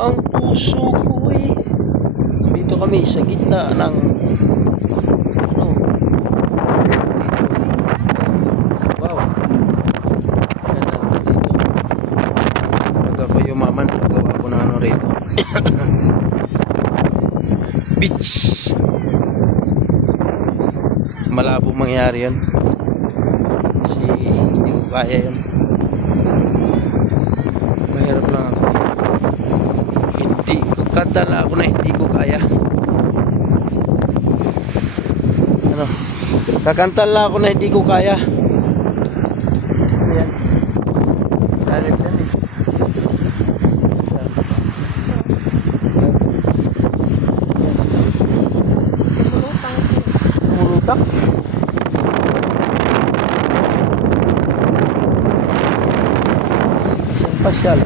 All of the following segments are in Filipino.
ang puso ko eh. Dito kami sa gitna ng ano, dito. Wow. Ganda dito. Pag ako yumaman, pagawa ko ng ano rito. Beach. Malabo mangyari yun. Kasi hindi ko kaya yun. Mahirap lang ako. Hindi ko katala ako na hindi ko kaya. Ano? Kakantala ako na hindi ko kaya. Ayan. Darip yan eh. Tumulutak. Isang pasyal.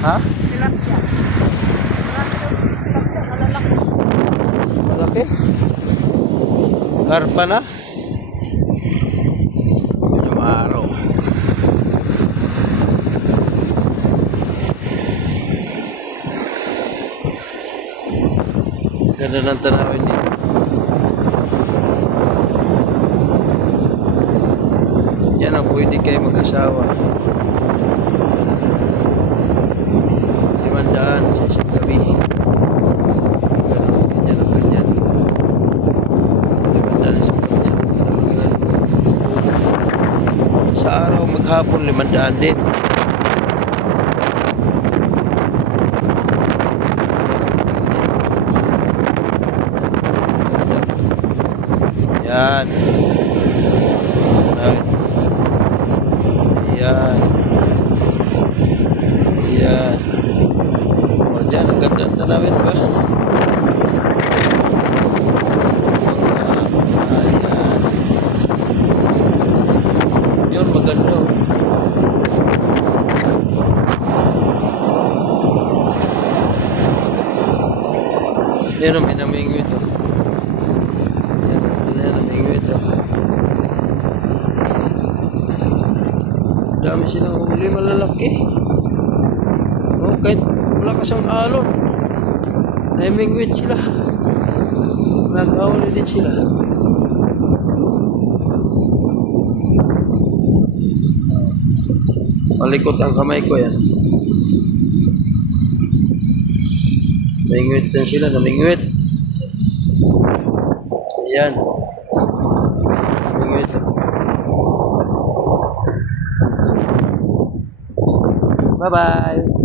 Ha? Tilapia. Malalaki. Malaki? Karpa na? Anong araw? Ganda ng tanawin dito. Yan ang pwede kayo mag-asawa. 500 sa isang gabi. Ganyan ang ganyan. 500 sa ganyan. Sa araw maghapon 500 din. Yan. Yan. Yan. O dyan, ang ganda ng tanawin ba? Ayan. Yun, maganda. Meron, may namingwit ito. Yan, namingwit ito. Dami silang huli, malalaki. Oh, kahit malakas ang alon, namingwit sila. Nag-awali din sila. Malikot ang kamay ko yan. Namingwit din sila, namingwit. Ayan. Namingwit. Bye-bye.